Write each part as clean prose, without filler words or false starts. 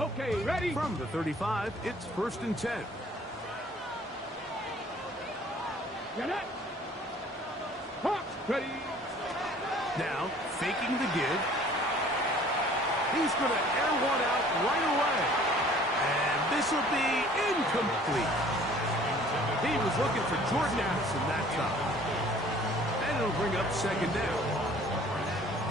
Okay, ready? From the 35, it's 1st and 10. Get it? Hawk, ready? Now, faking the give. He's going to air one out right away. And this will be incomplete. He was looking for Jordan Addison that time. And it'll bring up 2nd down.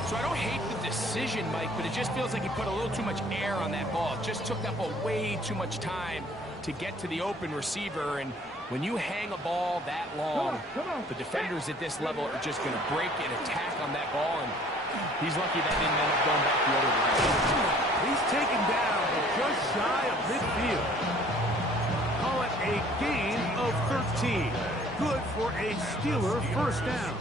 So I don't hate the decision, Mike, but it just feels like he put a little too much air on that ball. It just took up way too much time to get to the open receiver. And when you hang a ball that long, the defenders at this level are just going to break and attack on that ball. And he's lucky that didn't end up going back the other direction. He's taken down just shy of midfield. Call it a gain of 13. Good for a Steeler 1st down.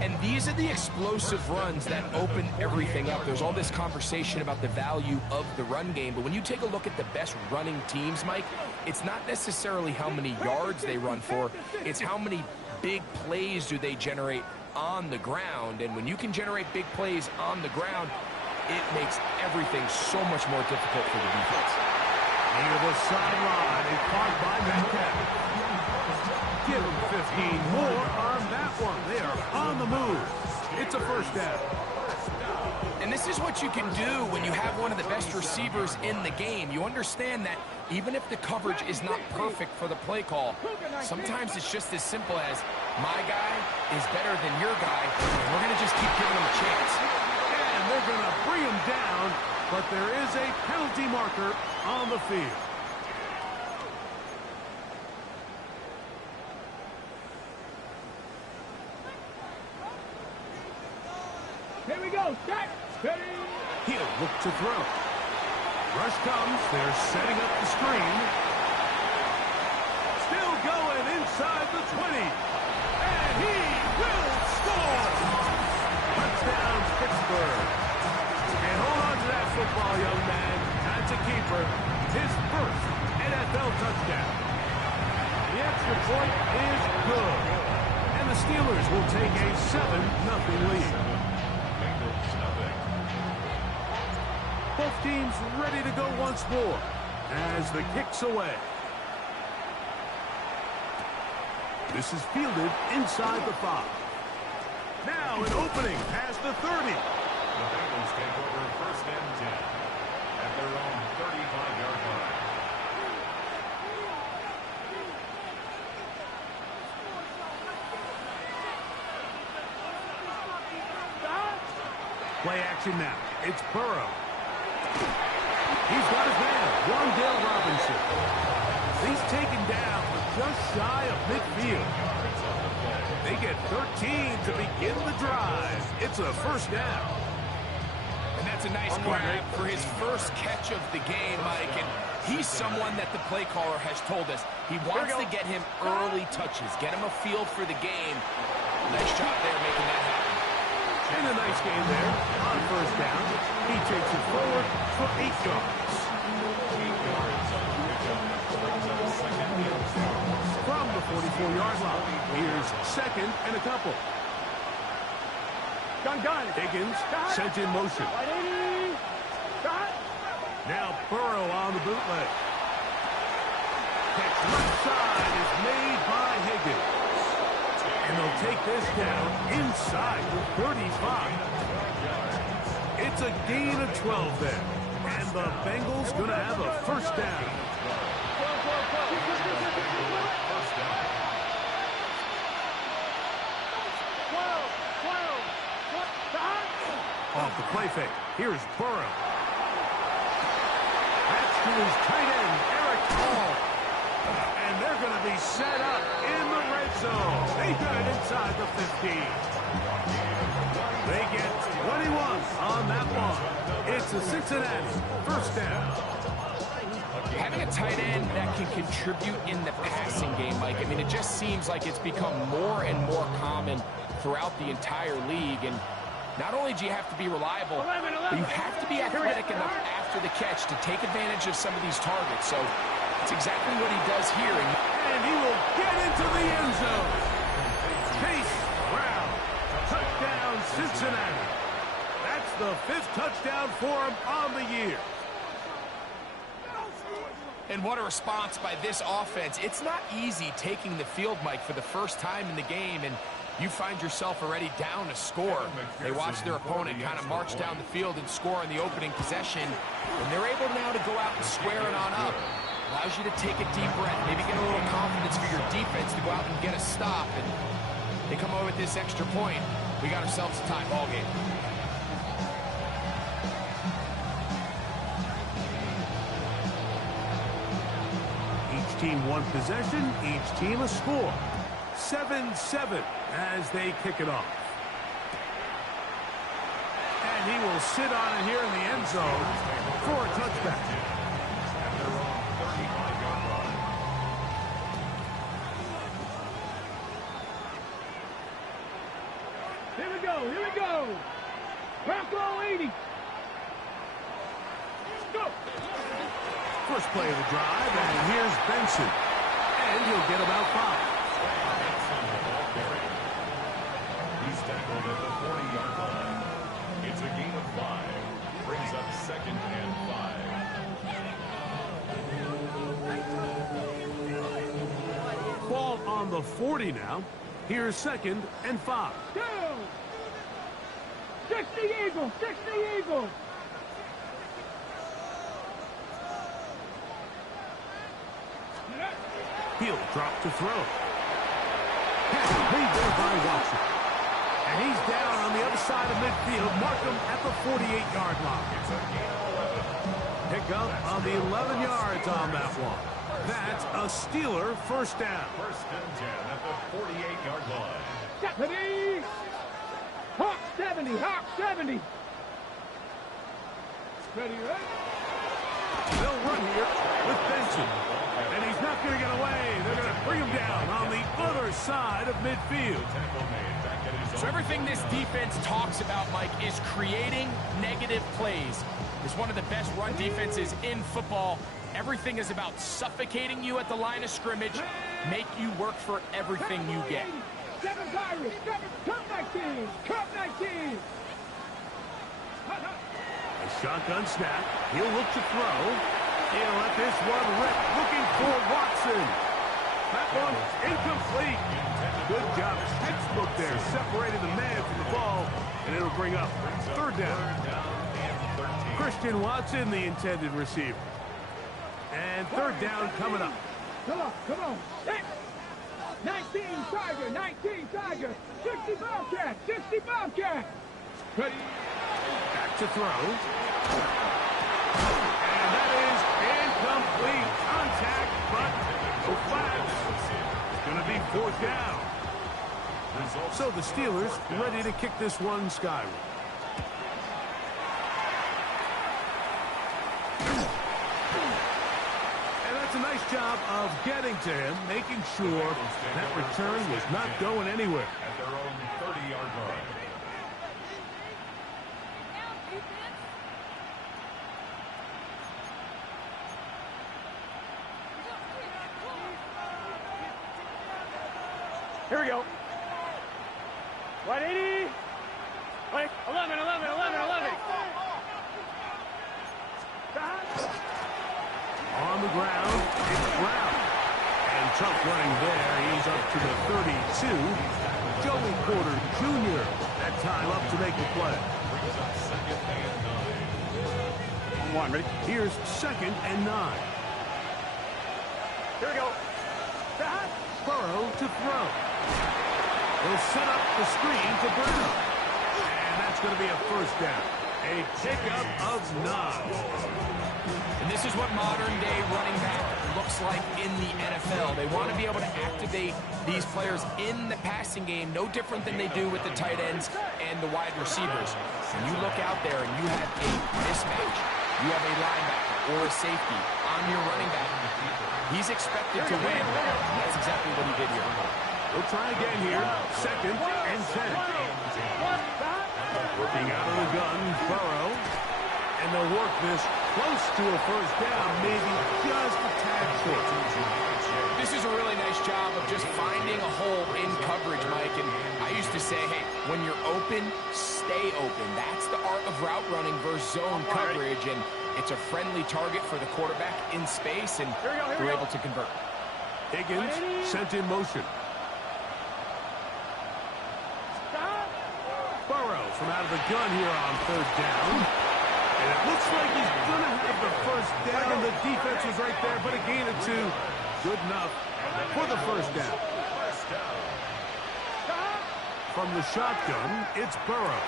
And these are the explosive runs that open everything up. There's all this conversation about the value of the run game, but when you take a look at the best running teams, Mike, it's not necessarily how many yards they run for, it's how many big plays do they generate on the ground. And when you can generate big plays on the ground, it makes everything so much more difficult for the defense. Near the sideline and caught by Metcalf. Give him 15 more on that one. They are on the move. It's a 1st down. And this is what you can do when you have one of the best receivers in the game. You understand that even if the coverage is not perfect for the play call, sometimes it's just as simple as my guy is better than your guy, and we're going to just keep giving him a chance. And they're going to bring him down, but there is a penalty marker on the field. Here we go. Set. Ready? He'll look to throw. Rush comes. They're setting up the screen. Still going inside the 20. And he will score. Touchdown, Pittsburgh. And hold on to that football, young man. That's a keeper. His 1st NFL touchdown. The extra point is good. And the Steelers will take a 7-0 lead. Both teams ready to go once more as the kick's away. This is fielded inside the 5. Now an opening past the 30. The Bengals take over 1st and 10 at their own 35-yard line. Play action now. It's Burrow. He's got his man, Wandale Robinson. He's taken down just shy of midfield. They get 13 to begin the drive. It's a 1st down. And that's a nice grab for his 1st catch of the game, Mike. And he's someone that the play caller has told us he wants to get him early touches, get him a feel for the game. Nice job there making that happen. And a nice game there on 1st down. He takes it forward for 8 yards. From the 44-yard line, here's 2nd and a couple. Gun. Higgins sent in motion. Now Burrow on the bootleg. Catch left side is made by Higgins. And they'll take this down inside the 35. It's a gain of 12 there. And the Bengals going to have a 1st down. Off the play fake. Here's Burrow. That's to his tight end, Eric Hall. And they're going to be set up in the red zone. They got it inside the 15. They get 21 on that one. It's a Cincinnati 1st down. Having a tight end that can contribute in the passing game, Mike, I mean, it just seems like it's become more and more common throughout the entire league. And not only do you have to be reliable, but you have to be athletic enough after the catch to take advantage of some of these targets. So that's exactly what he does here. And he will get into the end zone. Chase Brown. Touchdown, Cincinnati. That's the 5th touchdown for him on the year. And what a response by this offense. It's not easy taking the field, Mike, for the first time in the game, and you find yourself already down a score. They watch their opponent kind of march down the field and score on the opening possession, and they're able now to go out and square it on up. Allows you to take a deep breath, maybe get a little confidence for your defense to go out and get a stop, and they come over with this extra point. We got ourselves a tie ball game. Each team one possession, each team a score. 7-7 as they kick it off. And he will sit on it here in the end zone for a touchback. Here we go, here we go. Bronco 80. Go. First play of the drive, and here's Benson. And he'll get about 5. He's tackled at the 40-yard line. It's a gain of 5. Brings up 2nd and 5. Ball on the 40 now. Here's 2nd and 5. Go. 60 Eagles, 60 Eagles. He'll drop to throw. Pass complete there by Watson. And he's down on the other side of midfield. Mark him at the 48-yard line. It's a gain of 11. Pick up on the 11 yards on that one. That's a Steeler first down. 1st and 10 at the 48-yard line. 70. Hawk 70, Hawk 70. Ready, right? They'll run here with Benson. And he's not going to get away. They're going to bring him down on the other side of midfield. So everything this defense talks about, Mike, is creating negative plays. It's one of the best run defenses in football. Everything is about suffocating you at the line of scrimmage, make you work for everything you get. 7 Pirates, 7, Cup 19, Cup 19. A shotgun snap. He'll look to throw. He'll let this one rip. Looking for Watson. That one incomplete. Good job. Textbook there. Separated the man from the ball. And it'll bring up 3rd down. Christian Watson, the intended receiver. And 3rd down coming up. Come on, come on. 19 Tiger, 19 Tiger. 60 Bobcat, 60 Bobcat. Ready. Back to throw. And that is incomplete. Contact, but no flags. It's going to be 4th down. So the Steelers ready to kick this one skyward. And that's a nice job of getting to him, making sure that return was not going anywhere. At their own 30-yard line. Here we go. 180. Wait, 11, 11, 11, 11. On the ground, it's Brown. And tough running there. He's up to the 32. Joey Porter Jr. that time up to make the play. Brings up 2nd and 9. One, ready? Here's 2nd and 9. Here we go. Burrow to throw. He'll set up the screen to Brown. And that's going to be a 1st down. A pickup of 9. And this is what modern-day running back looks like in the NFL. They want to be able to activate these players in the passing game, no different than they do with the tight ends and the wide receivers. When you look out there and you have a mismatch, you have a linebacker or a safety on your running back, he's expected to win. That's exactly what he did here. We'll try again here. 2nd and 10. Working out of the gun, Burrow. And they'll work this close to a 1st down, maybe just a tad short. This is a really nice job of just finding a hole in coverage, Mike. And I used to say, hey, when you're open, stay open. That's the art of route running versus zone coverage. And It's a friendly target for the quarterback in space, and they're able to convert. Higgins sent in motion. Burrow from out of the gun here on third down. And it looks like he's going to have the first down. The defense was right there, but a gain of 2. Good enough for the first down. From the shotgun, it's Burrow.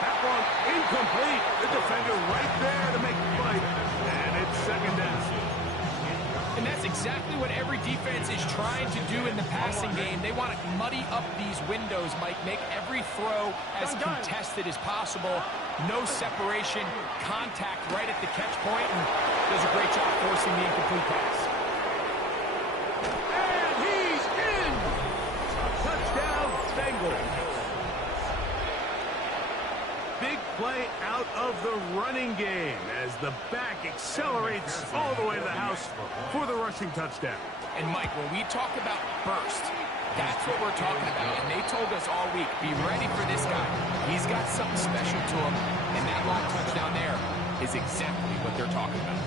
That one incomplete. The defender right there to make the play. And it's second down. And that's exactly what every defense is trying to do in the passing game. They want to muddy up these windows, Mike, make every throw as contested as possible. No separation, contact right at the catch point, and does a great job forcing the incomplete pass. And he's in! Touchdown, Bengals. Big play out of the running game as the back accelerates all the way to the house for the rushing touchdown. And, Mike, when we talk about burst, that's what we're talking about. And they told us all week, be ready for this guy. He's got something special to him, and that long touchdown there is exactly what they're talking about.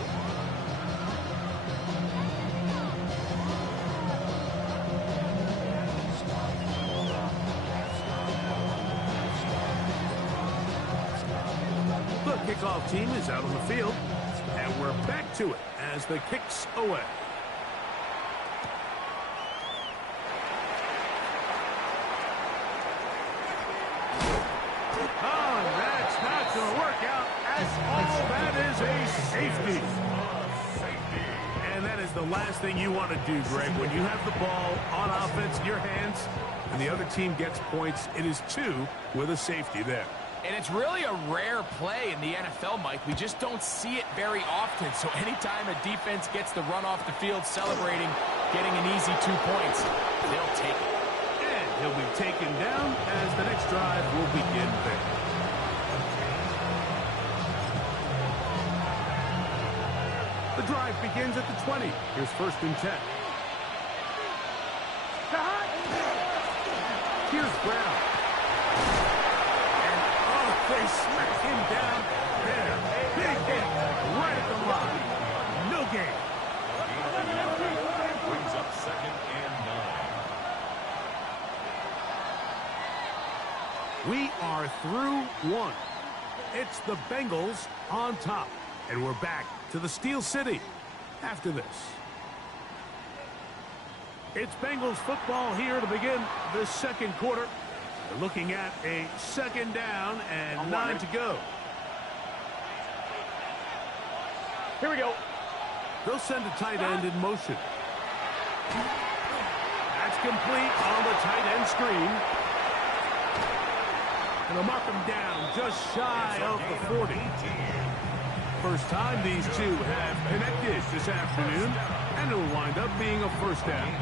The kickoff team is out on the field, and we're back to it as the kick's away. Oh, that's not going to work out at all. That is a safety. And that is the last thing you want to do, Greg. When you have the ball on offense in your hands and the other team gets points, it is 2 with a safety there. And it's really a rare play in the NFL, Mike. We just don't see it very often. So anytime a defense gets the run off the field celebrating, getting an easy 2 points, they'll take it. And he'll be taken down as the next drive will begin there. The drive begins at the 20. Here's 1st and 10. Here's Brown. They smack him down there. Big hit right at the line. No gain. Brings up 2nd and 9. We are through 1. It's the Bengals on top. And we're back to the Steel City after this. It's Bengals football here to begin the 2nd quarter. They're looking at a 2nd down and 9 to go. Here we go. They'll send a tight end in motion. That's complete on the tight end screen. And they'll mark him down just shy of the 40. First time these two have connected this afternoon, and it'll wind up being a 1st down.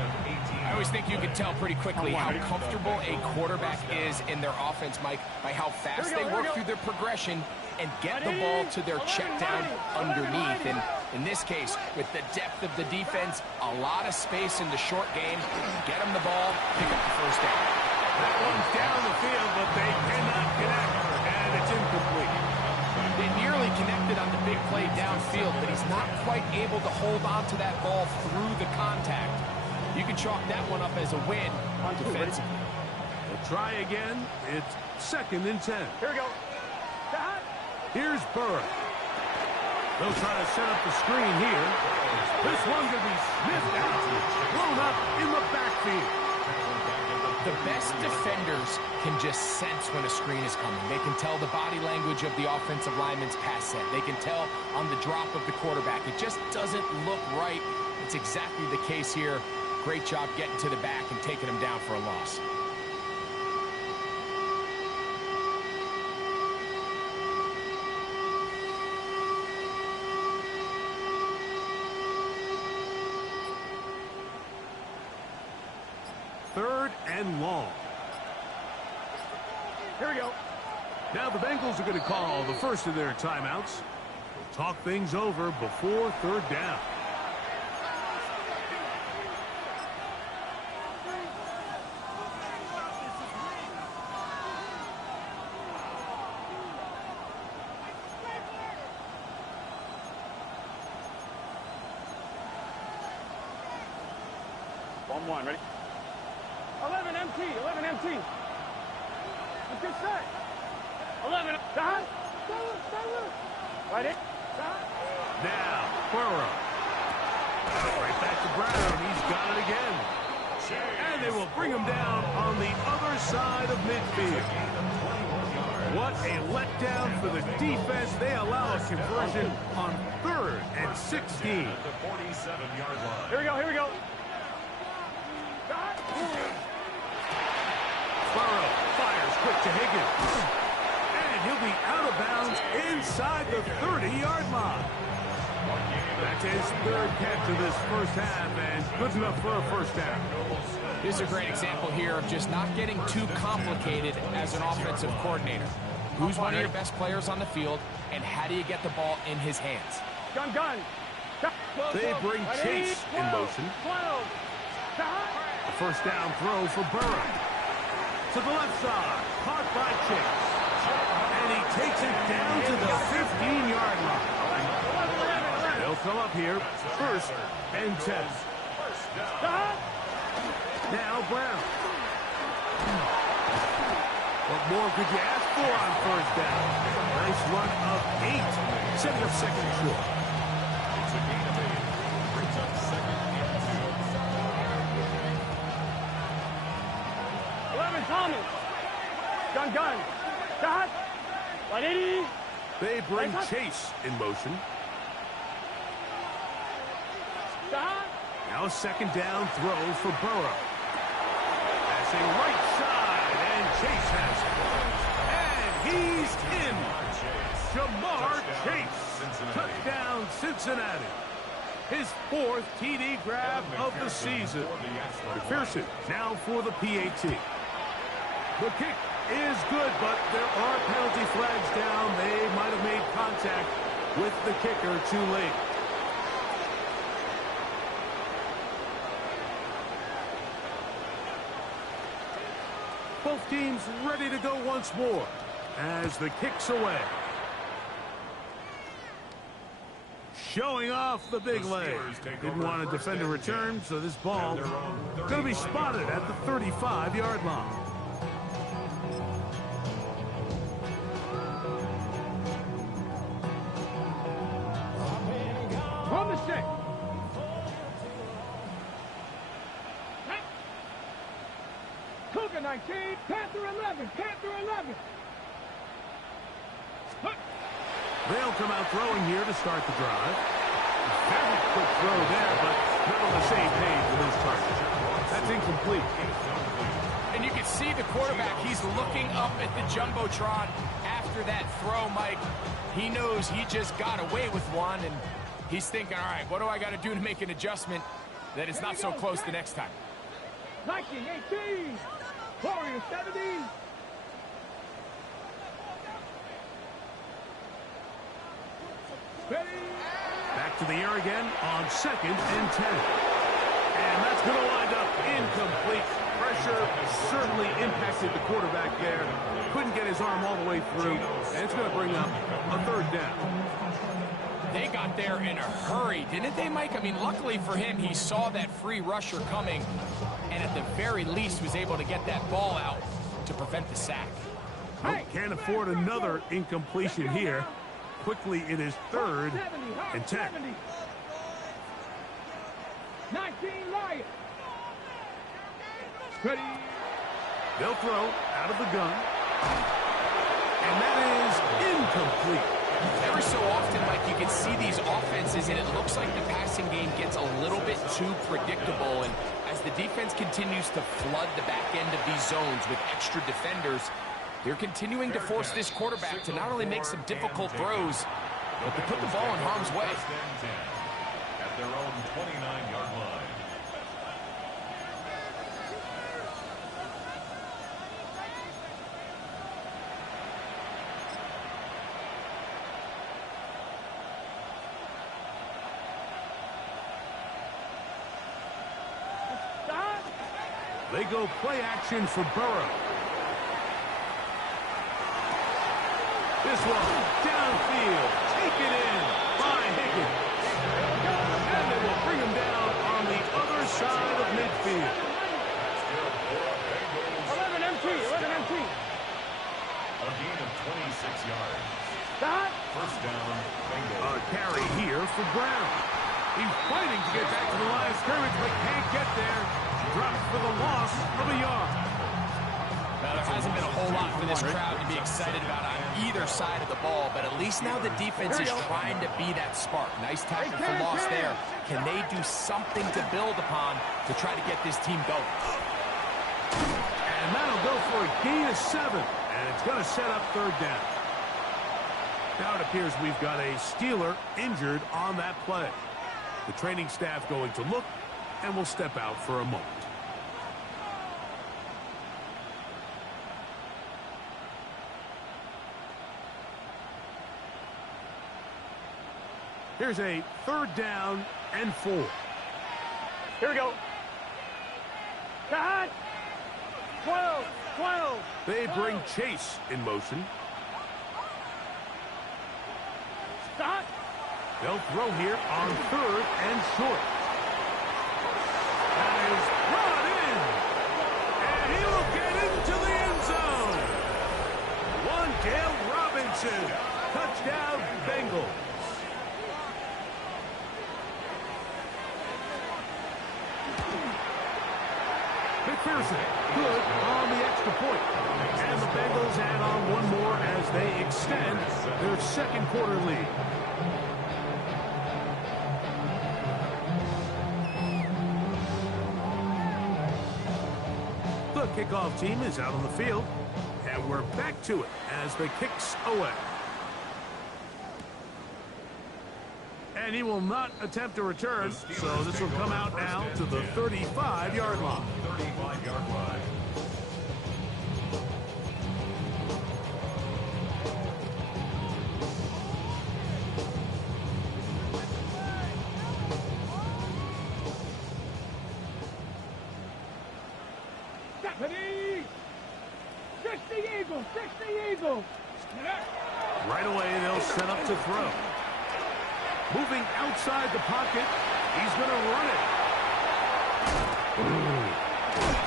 I always think you can tell pretty quickly how comfortable a quarterback is in their offense, Mike, by how fast they work through their progression and get the ball to their check down underneath. And in this case, with the depth of the defense, a lot of space in the short game, get them the ball, pick up the 1st down. That one's down the field, but they cannot connect, and it's incomplete. They nearly connected on the big play downfield, but he's not quite able to hold on to that ball through the contact. You can chalk that one up as a win defensively. They'll try again. It's 2nd and 10. Here we go. Here's Burrow. They'll try to set up the screen here. This one could be sniffed out, blown up in the backfield. The best defenders can just sense when a screen is coming. They can tell the body language of the offensive lineman's pass set. They can tell on the drop of the quarterback. It just doesn't look right. It's exactly the case here. Great job getting to the back and taking him down for a loss. Third and long. Here we go. Now the Bengals are going to call the first of their timeouts. They'll talk things over before 3rd down. On one, ready? 11 MT, 11 MT. Let's get set. 11. Stop. Right in. Now, Burrow. Right back to Brown. He's got it again. And they will bring him down on the other side of midfield. What a letdown for the defense. They allow a conversion on 3rd and 16. Here we go, here we go. Burrow fires quick to Higgins. And he'll be out of bounds inside the 30-yard line. That's his 3rd catch of this first half, and good enough for a first down. This is a great example here of just not getting too complicated as an offensive coordinator. Who's one of your best players on the field, and how do you get the ball in his hands? Gun. They bring Chase in motion. A first down throw for Burrow. To the left side, caught by Chase. And he takes it down to the 15-yard line. They'll come up here, 1st and 10. Now Brown. What more could you ask for on first down? Nice run of 8, setting up 2nd and short. It's a gain of 8. Brings up 2nd and 2. 11 Thomas. Gun. Shot. 180. They bring Chase in motion. Shot. Now a 2nd down throw for Burrow. Passing right side, and Chase has it. And he's in. Jamar Chase. Touchdown, Cincinnati. His 4th TD grab of the season. McPherson now for the PAT. The kick is good, but there are penalty flags down. They might have made contact with the kicker too late. Both teams ready to go once more as the kick's away. Showing off the big leg. Didn't want to defend a return, so this ball going to be spotted at the 35-yard line. From the 6. Cougar 19, Panther 11, Panther 11. They'll come out throwing here to start the drive. Very quick throw there, but not on the same page with his target. That's incomplete. And you can see the quarterback, he's looking up at the Jumbotron after that throw, Mike. He knows he just got away with one, and he's thinking, all right, what do I got to do to make an adjustment that it's not so close the next time? 1918, Warrior 70. Ready. Back to the air again on 2nd and 10. And that's going to wind up incomplete. Pressure certainly impacted the quarterback there. Couldn't get his arm all the way through. And it's going to bring up a 3rd down. They got there in a hurry, didn't they, Mike? I mean, luckily for him, he saw that free rusher coming, and at the very least was able to get that ball out to prevent the sack. Oh, can't afford another incompletion here. Quickly, it is 3rd and 10. 19 Lions. Ready. They'll throw out of the gun. And that is incomplete. Every so often, Mike, you can see these offenses, and it looks like the passing game gets a little bit too predictable. And as the defense continues to flood the back end of these zones with extra defenders, they're continuing to force this quarterback to not only make some difficult throws, but to put the ball in harm's way. At their own 29-yard line. They go play action for Burrow. This one downfield, taken in by Higgins. And they will bring him down on the other side of midfield. carry here for Brown. He's fighting to get back to the line of scrimmage, but can't get there. Drops for the loss of a yard. Now, there hasn't been a whole lot for this crowd to be excited about on either side of the ball, but at least now the defense is trying to be that spark. Nice tackle for loss there. Can they do something to build upon to try to get this team going? And that'll go for a gain of 7, and it's going to set up third down. Now it appears we've got a Steeler injured on that play. The training staff going to look, and will step out for a moment. Here's a 3rd down and 4. Here we go. Cut. 12. They bring Chase in motion. Stop. They'll throw here on 3rd and short. That is brought in. And he'll get into the end zone. Wandale Robinson. Touchdown, Bengals. McPherson, good on the extra point. And the Bengals add on one more as they extend their second quarter lead. The kickoff team is out on the field, and we're back to it as the kick's away. And he will not attempt a return, so this will come out now to the 35-yard line. 35-yard line. Ready. 60 Eagles. Right away, they'll set up to throw. Moving outside the pocket, he's going to run it.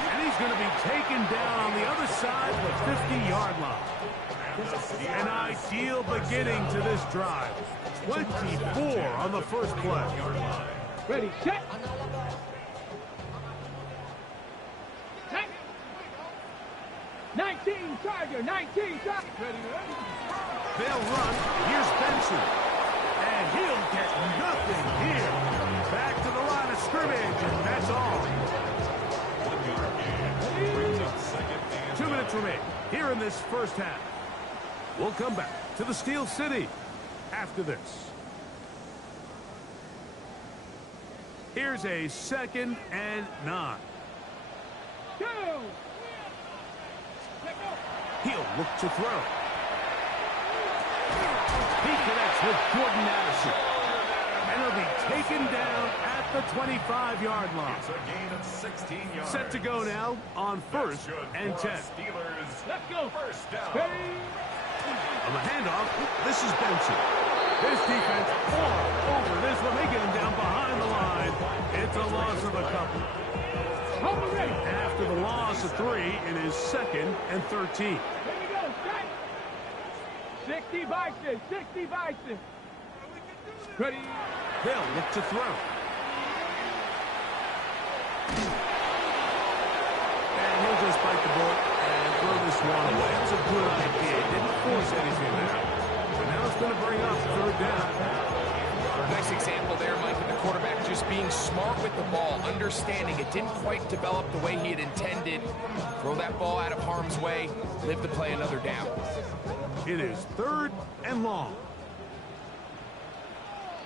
And he's going to be taken down on the other side of the 50-yard line. An ideal beginning to this drive. 24 on the first play. Ready, set. 19 Charger. Ready. They'll run. Here's Benson. And he'll get nothing here. Back to the line of scrimmage, and that's all. 1-yard gain. Brings up second and 2 minutes remain here in this first half. We'll come back to the Steel City after this. Here's a 2nd and 9. Two. He'll look to throw. He connects with Jordan Addison. And he'll be taken down at the 25-yard line. It's a gain of 16 yards. Set to go now on 1st and 10. Steelers. Let's go. First down. Ready. On the handoff, this is Benson. This defense all over this one. They get him down behind the line. It's a loss of a couple. Hold ready. After the loss of 3, it is 2nd and 13. Here we go. Set. 60 Bison. Ready. They'll look to throw. And he'll just bite the bullet and throw this one away. It's a good idea. Didn't force anything there. But now it's going to bring up 3rd down. Nice example there, Mike, of the quarterback just being smart with the ball, understanding it didn't quite develop the way he had intended. Throw that ball out of harm's way, live to play another down. It is 3rd and long.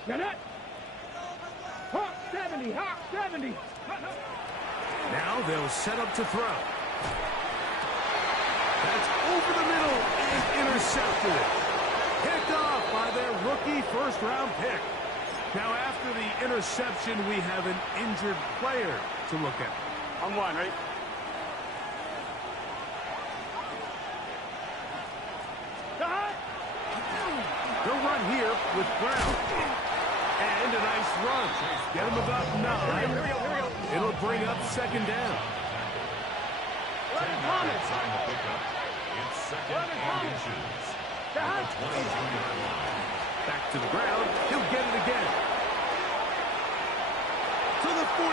Got it. Hawk 70. Now they'll set up to throw. That's over the middle and intercepted. Picked off by their rookie first-round pick. Now, after the interception, we have an injured player to look at. On one, right? They'll run here with Brown. And a nice run. Get him about 9. Here we go. It'll bring up 2nd down. 11 Thomas. Time to pick up. It's 2nd and inches. The 22-yard line. Back to the ground. He'll get it again. To the 45.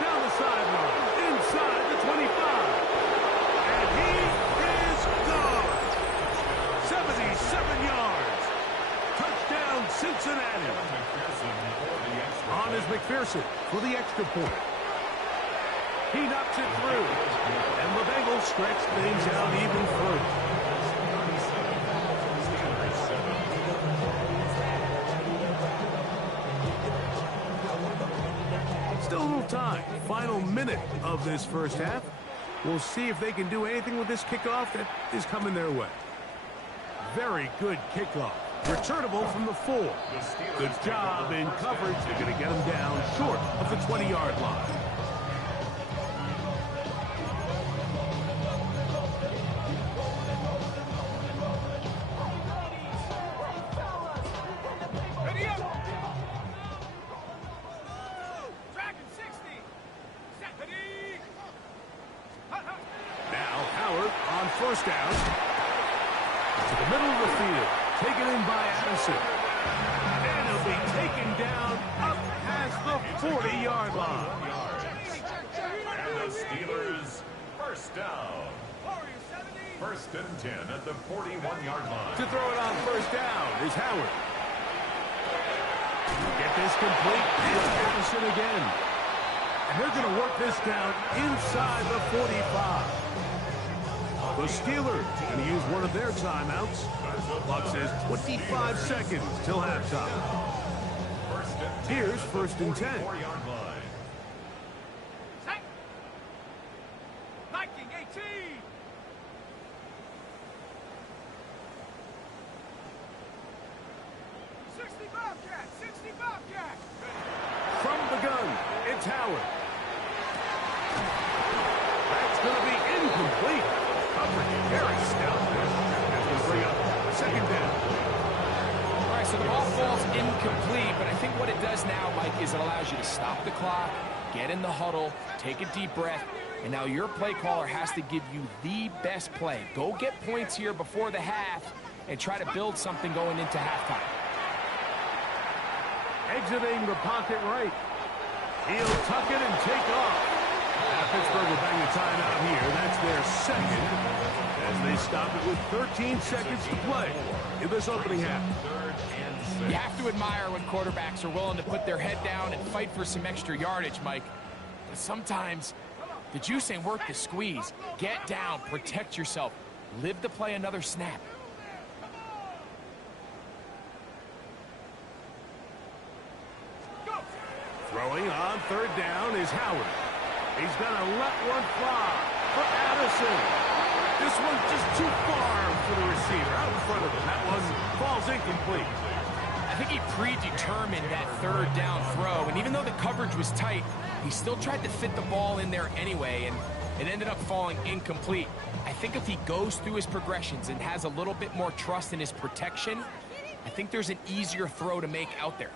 Down the sideline. Inside the 25. And he is gone. 77 yards. Touchdown, Cincinnati. On is McPherson for the extra point. He knocks it through. And the Bengals stretch things out even further. Still a little time. Final minute of this first half. We'll see if they can do anything with this kickoff that is coming their way. Very good kickoff. Returnable from the 4. Good job in coverage. They're going to get him down short of the 20-yard line. First down. To the middle of the field. Taken in by Addison. And he'll be taken down up past the 40-yard line. And the Steelers first down. First and 10 at the 41-yard line. To throw it on first down is Howard. Get this complete. It's Addison again. And they're going to work this down inside the 45. The Steelers going to use one of their timeouts. Clock says 25 seconds till halftime. Here's first and 10. Viking 18. From the gun, it's Howard. That's going to be incomplete. Very stout. That's going to bring up second down. All right, so the ball falls incomplete, but I think what it does now, Mike, is it allows you to stop the clock, get in the huddle, take a deep breath, and now your play caller has to give you the best play. Go get points here before the half and try to build something going into halftime. Exiting the pocket right. He'll tuck it and take off. Now Pittsburgh will bang a timeout here. That's their second as they stop it with 13 seconds to play in this opening half. You have to admire when quarterbacks are willing to put their head down and fight for some extra yardage, Mike. But sometimes the juice ain't worth the squeeze. Get down, protect yourself, live to play another snap. Throwing on third down is Howard. He's going to let one fly for Addison. This one's just too far for the receiver out in front of him. That one falls incomplete. I think he predetermined that third down throw, and even though the coverage was tight, he still tried to fit the ball in there anyway, and it ended up falling incomplete. I think if he goes through his progressions and has a little bit more trust in his protection, I think there's an easier throw to make out there.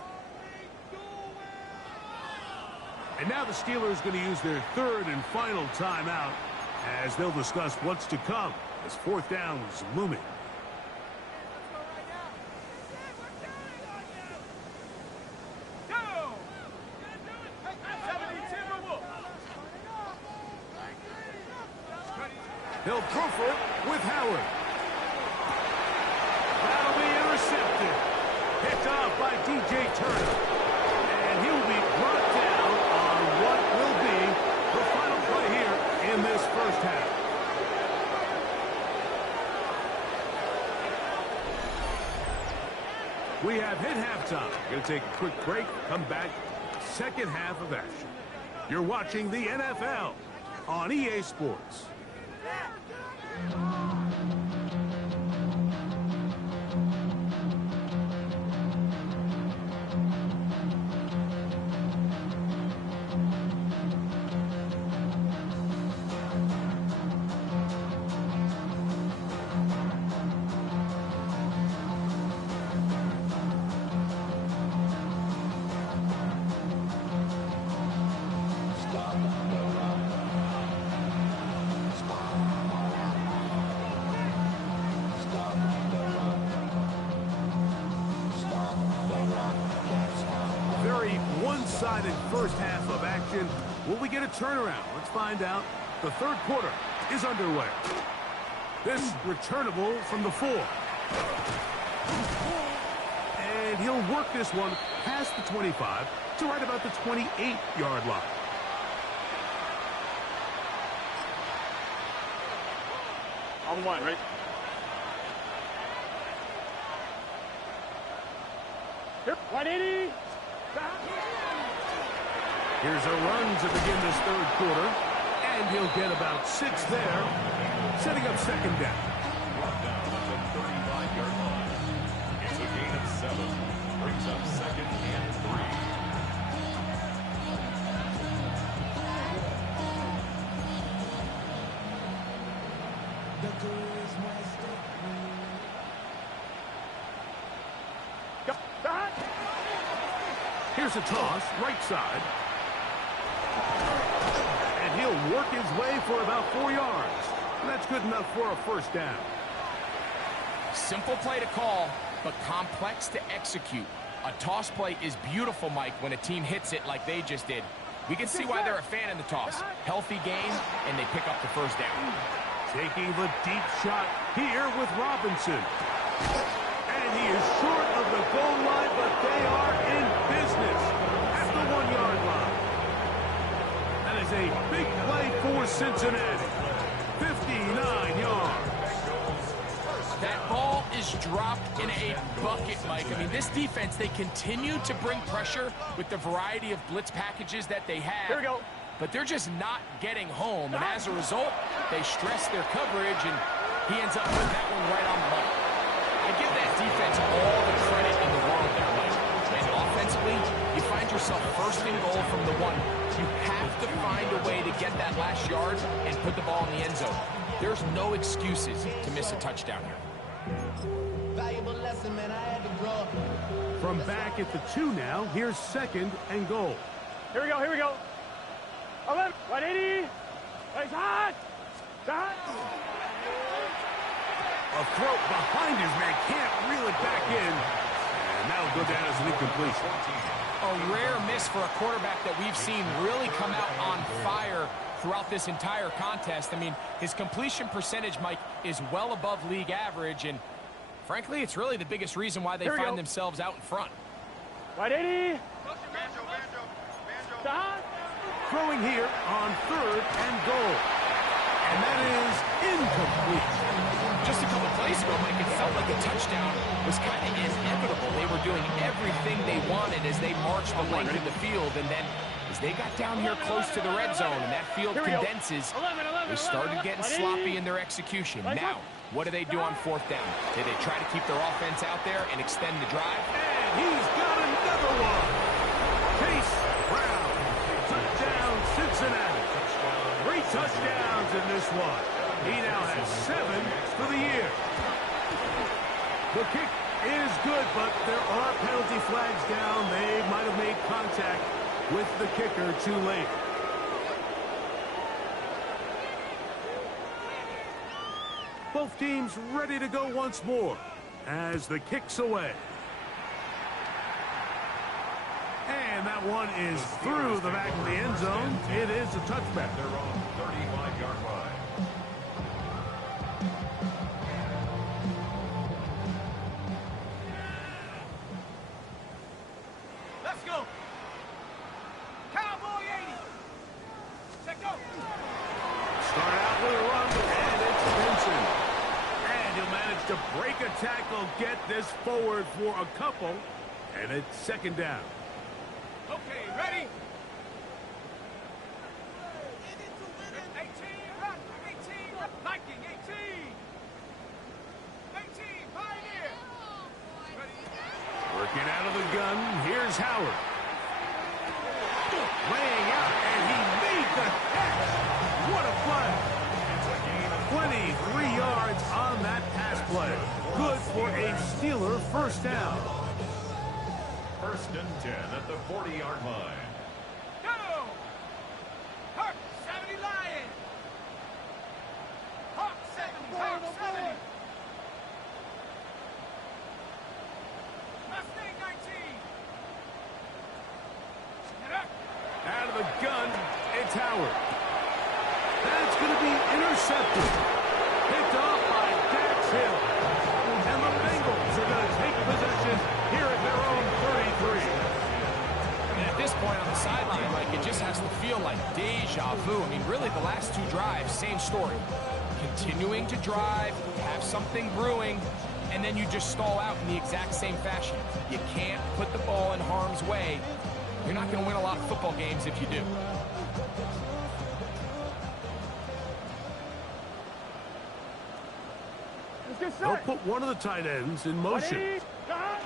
And now the Steelers going to use their third and final timeout as they'll discuss what's to come as fourth down is looming. He'll go for it with Howard. That'll be intercepted. Picked off by DJ Turner. And he'll be brought down on what will be the final play here in this first half. We have hit halftime. Going to take a quick break. Come back. Second half of action. You're watching the NFL on EA Sports. one-sided first half of action. Will we get a turnaround? Let's find out. The third quarter is underway. This returnable from the 4. And he'll work this one past the 25 to right about the 28-yard line. On 1, right? Here, 180. Here's a run to begin this third quarter. And he'll get about 6 there, setting up second down. Brought down at the 35-yard line. It's a gain of 7. Brings up second and 3. Here's a toss, right side. And he'll work his way for about 4 yards. And that's good enough for a first down. Simple play to call, but complex to execute. A toss play is beautiful, Mike, when a team hits it like they just did. We can see why they're a fan in the toss. Healthy game, and they pick up the first down. Taking the deep shot here with Robinson. And he is short of the goal line, but they are in business at the 1-yard line. That is a big play for Cincinnati. 59 yards. That ball is dropped in a bucket, Mike. I mean, this defense, they continue to bring pressure with the variety of blitz packages that they have. Here we go. But they're just not getting home. And as a result, they stress their coverage, and he ends up putting that one right on the money. I give that defense all the credit in the world there, Mike. And offensively, you find yourself first and goal from the 1. You have to find a way to get that last yard and put the ball in the end zone. There's no excuses to miss a touchdown here. Valuable lesson, man. I had to grow up. From back at the 2 now, here's second and goal. Here we go, here we go. 11, 180. It's hot. It's hot. A throw behind his man, can't reel it back in. And that'll go down as an incompletion. A rare miss for a quarterback that we've seen really come out on fire throughout this entire contest. I mean, his completion percentage, Mike, is well above league average, and frankly, it's really the biggest reason why they find themselves out in front. 180. Throwing here on third and goal. And that is incomplete. Just a couple plays ago, Mike, it felt like a touchdown was kind of inevitable. They were doing everything they wanted as they marched the length of the field, and then as they got down here close to the red zone and that field condenses, they started getting sloppy in their execution. Now, what do they do on fourth down? Did they try to keep their offense out there and extend the drive? And he's got another one. Chase Brown. Touchdown, Cincinnati. 3 touchdowns in this one. He now has 7 for the year. The kick is good, but there are penalty flags down. They might have made contact with the kicker too late. Both teams ready to go once more as the kick's away. And that one is through the back of the end zone. It is a touchback. They're on 35-yard line. Let's go. Cowboy 80. Let's go. Start out with a run, and it's Benson. And he'll manage to break a tackle, get this forward for a couple, and it's second down. Okay, ready? 18, run. 18, run. Viking, 18. 18, Pioneer. Working out of the gun, here's Howard. Laying out, and he made the catch. What a play. 23 yards on that pass play. Good for a Steeler first down. First and 10 at the 40-yard line. Go! Hawk 70 Lion! Hawk 70, Hawk 70! Mustang 19! of the gun, it's Howard. That's going to be intercepted. Picked off by Dax Hill. And the Bengals are going to take possession here at their own 33. And at this point on the sideline, like, it just has to feel like deja vu. I mean, really, the last two drives, same story. Continuing to drive, have something brewing, and then you just stall out in the exact same fashion. You can't put the ball in harm's way. You're not going to win a lot of football games if you do. They'll put one of the tight ends in motion. His drive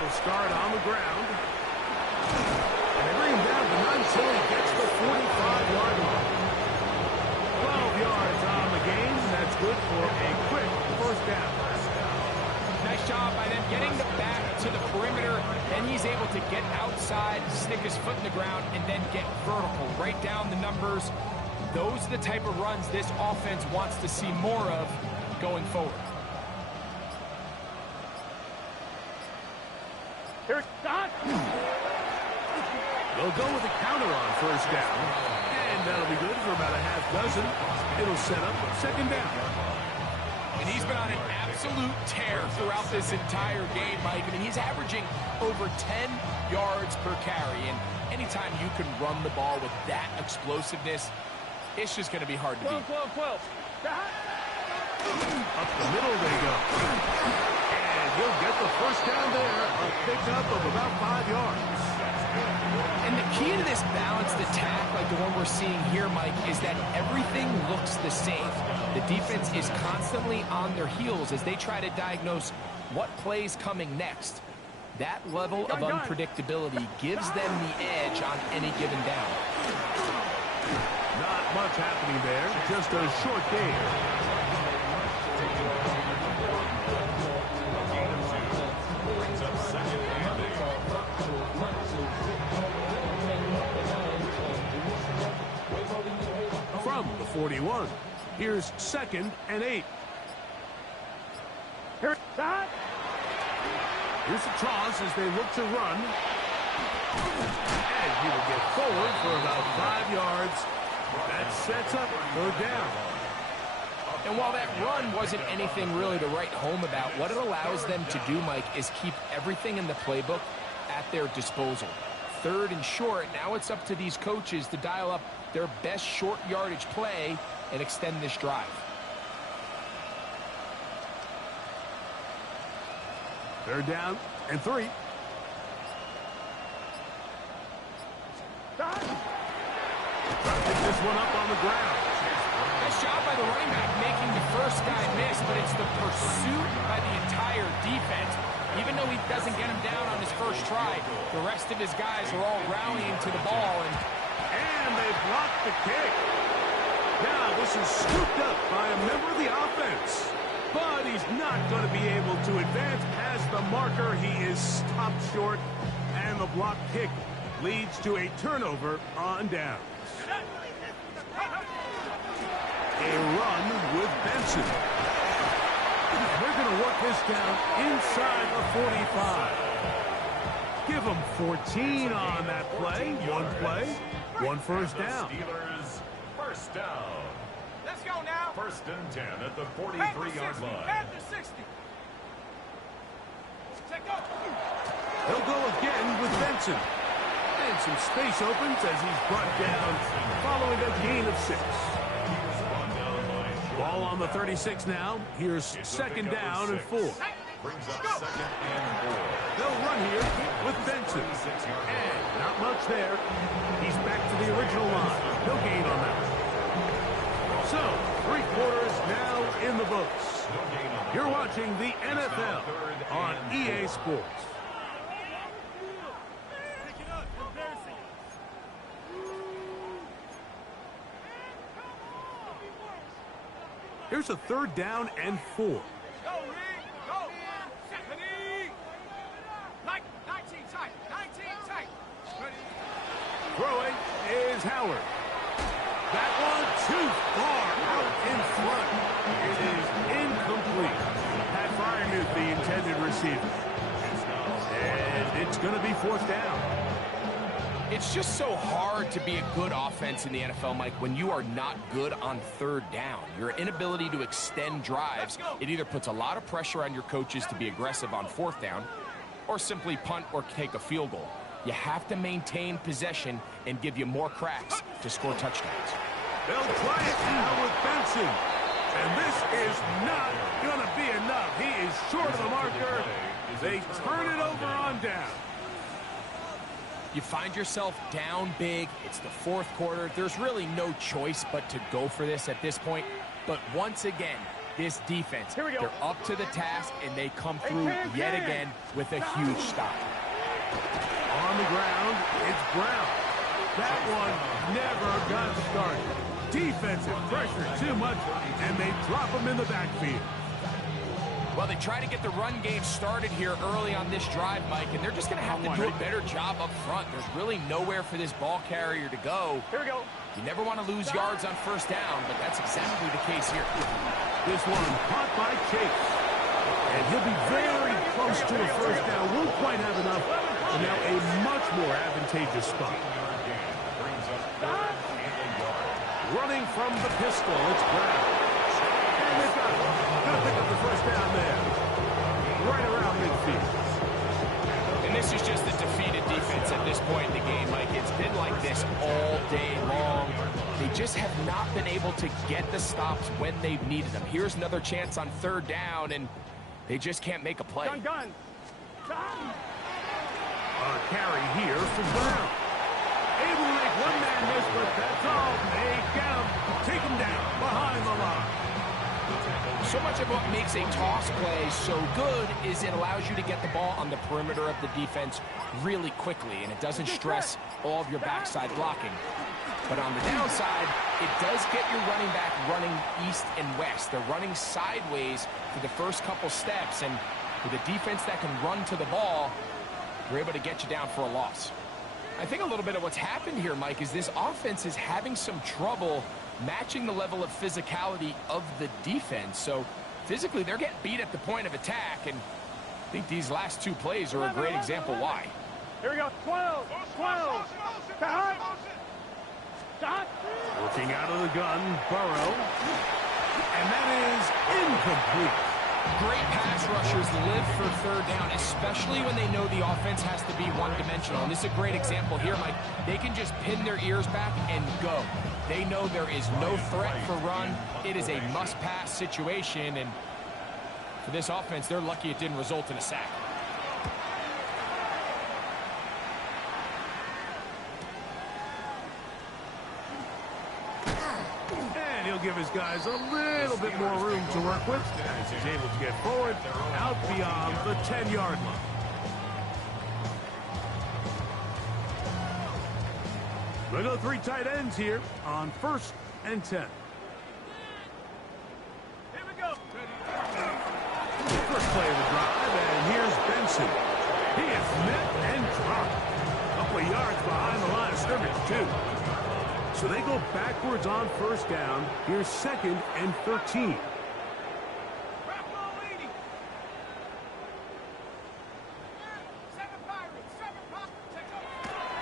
will start on the ground. And they bring him down to none until he gets the 45-yard line. 12 yards on the game. That's good for a quick first down. Nice job by them getting the back to the perimeter. Then he's able to get outside, stick his foot in the ground, and then get vertical. Right down the numbers. Those are the type of runs this offense wants to see more of going forward. Here's Scott. They'll go with a counter on first down. And that'll be good for about a half dozen. It'll set up second down. And he's been on an absolute tear throughout this entire game, Mike. I mean, he's averaging over 10 yards per carry. And anytime you can run the ball with that explosiveness, it's just going to be hard to beat. 12. Up the middle they go. And he'll get the first down there. A pickup of about 5 yards. And the key to this balanced attack, like the one we're seeing here, Mike, is that everything looks the same. The defense is constantly on their heels as they try to diagnose what play's coming next. That level of unpredictability gives them the edge on any given down. Not much happening there. Just a short game. From the 41, here's 2nd and 8. Here's Scott. Here's the toss as they look to run. And he will get forward for about 5 yards. That sets up third down. And while that run wasn't anything really to write home about, what it allows them to do, Mike, is keep everything in the playbook at their disposal. 3rd and short, now it's up to these coaches to dial up their best short yardage play and extend this drive. 3rd down and 3. Pick this one up on the ground. Nice job by the running back making the first guy miss, but it's the pursuit by the entire defense. Even though he doesn't get him down on his first try, the rest of his guys are all rallying to the ball. And they blocked the kick. Now this is scooped up by a member of the offense. But he's not going to be able to advance past the marker. He is stopped short. And the block kick leads to a turnover on downs. A run with Benson. They're going to work this down inside the 45. Give them 14 on that play. One first down. Steelers first down. Let's go now. 1st and 10 at the 43-yard line. Panther 60. Check go. They'll go again with Benson. And some space opens as he's brought down following a gain of 6. Ball on the 36 now. Here's 2nd down and 4. Brings up 2nd and 4. They'll run here with Benson. And not much there. He's back to the original line. No gain on that. So, 3 quarters now in the books. You're watching the NFL on EA Sports. Here's a 3rd down and 4. Go, Reed. Go. Ready. 19 tight. 19 tight. Ready. Throwing is Howard. That one too far out in front. It is incomplete. Pat Fryermuth, the intended receiver. And it's going to be 4th down. It's just so hard to be a good offense in the NFL, Mike, when you are not good on third down. Your inability to extend drives, it either puts a lot of pressure on your coaches to be aggressive on fourth down or simply punt or take a field goal. You have to maintain possession and give you more cracks to score touchdowns. They'll try it now with Benson. And this is not going to be enough. He is short of the marker. They turn it over on down. You find yourself down big. It's the fourth quarter. There's really no choice but to go for this at this point. But once again, this defense, they're up to the task, and they come through yet again with a huge stop. On the ground, it's Brown. That one never got started. Defensive pressure too much, and they drop him in the backfield. Well, they try to get the run game started here early on this drive, Mike, and they're just going to have to do a better job up front. There's really nowhere for this ball carrier to go. Here we go. You never want to lose yards on first down, but that's exactly the case here. This one caught by Chase. And he'll be very close to a first down. Won't quite have enough. And now a much more advantageous spot. Running from the pistol, it's Brown. And they've got it. Gonna pick up the first down there. Right around midfield. And this is just a defeated defense at this point in the game, Mike. It's been like this all day long. They just have not been able to get the stops when they've needed them. Here's another chance on third down, and they just can't make a play. Gun. A carry here for Brown. Able to make one man miss, but that's all. They get him. Take him down behind the line. So much of what makes a toss play so good is it allows you to get the ball on the perimeter of the defense really quickly, and it doesn't stress all of your backside blocking. But on the downside, it does get your running back running east and west. They're running sideways for the first couple steps, and with a defense that can run to the ball, they're able to get you down for a loss. I think a little bit of what's happened here, Mike, is this offense is having some trouble matching the level of physicality of the defense. So physically, they're getting beat at the point of attack, and I think these last two plays are a great example why. Here we go. 12. Stop. Working out of the gun, Burrow. And that is incomplete. Great pass rushers live for third down, especially when they know the offense has to be one-dimensional. And this is a great example here, Mike. They can just pin their ears back and go. They know there is no threat for run. It is a must-pass situation, and for this offense, they're lucky it didn't result in a sack. And he'll give his guys a little bit more room to work with as he's able to get forward out beyond the 10-yard line. We'll go three tight ends here on 1st and 10. Here we go. First play of the drive, and here's Benson. He is met and dropped. A couple of yards behind the line of scrimmage, too. So they go backwards on first down. Here's 2nd and 13.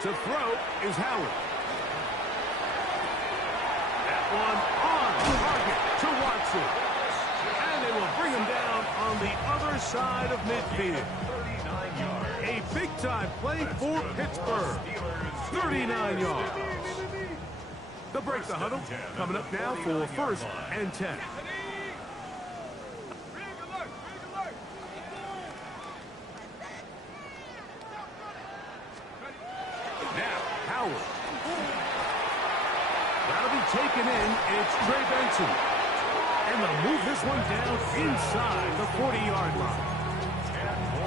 To throw is Howard. That one on target to Watson. And they will bring him down on the other side of midfield. A big-time play for Pittsburgh. 39 yards. They'll break the huddle. Coming up now for 1st and 10. Now, Howard. That'll be taken in. It's Trey Benson. And they'll move this one down inside the 40-yard line.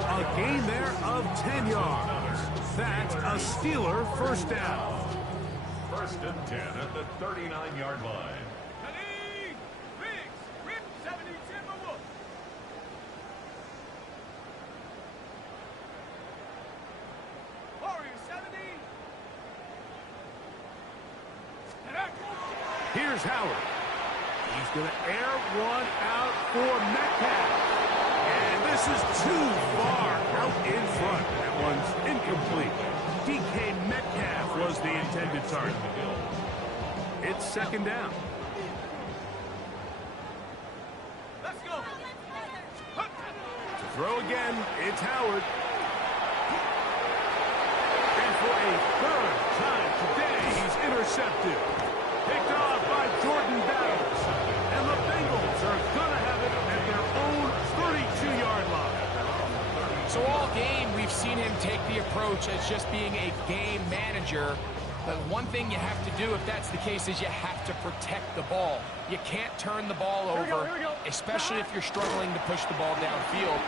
A gain there of 10 yards. That's a Steeler first down. 1st and 10 at the 39-yard line. Here's Howard. He's going to air one out for Metcalf. And this is too far out in front. That one's incomplete. DK Metcalf was the intended target. It's second down. Let's go. To throw again, it's Howard. And for a third time today, he's intercepted. Picked off by Jordan Battles. And the Bengals are going to have it at their own 32-yard line. So all game, we've seen him take the approach as just being a game manager. But one thing you have to do, if that's the case, is you have to protect the ball. You can't turn the ball over, especially if you're struggling to push the ball downfield.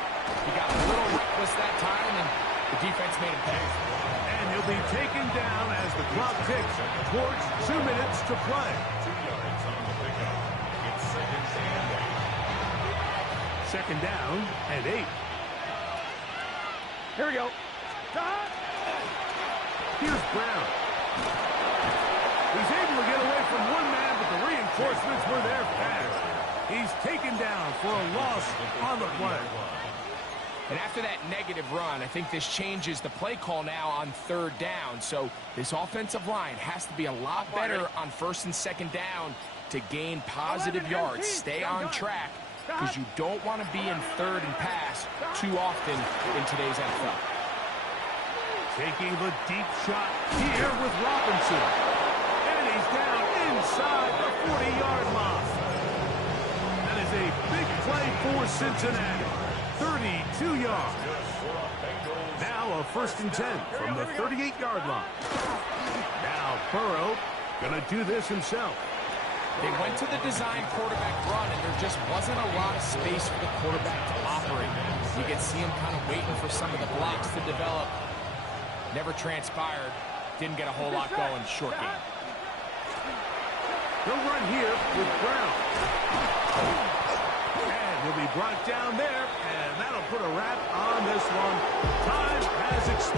He got a little reckless that time, and the defense made him pay. And he'll be taken down as the clock ticks towards 2 minutes to play. 2 yards on the pickup. It's Second down and 8. Here we go. Here's Brown. He's able to get away from one man, but the reinforcements were there fast. He's taken down for a loss on the play. And after that negative run, I think this changes the play call now on third down. So this offensive line has to be a lot better on first and second down to gain positive yards. Stay on track, because you don't want to be in third and pass too often in today's NFL. Taking the deep shot here with Robinson. And he's down inside the 40-yard line. That is a big play for Cincinnati. 32 yards. Now a first and 10 from the 38-yard line. Now Burrow gonna do this himself. They went to the design quarterback run, and there just wasn't a lot of space for the quarterback to operate. You could see him kind of waiting for some of the blocks to develop. Never transpired. Didn't get a whole lot going short game. He'll run here with Brown. And he'll be brought down there, and that'll put a wrap on this one. Time has expired.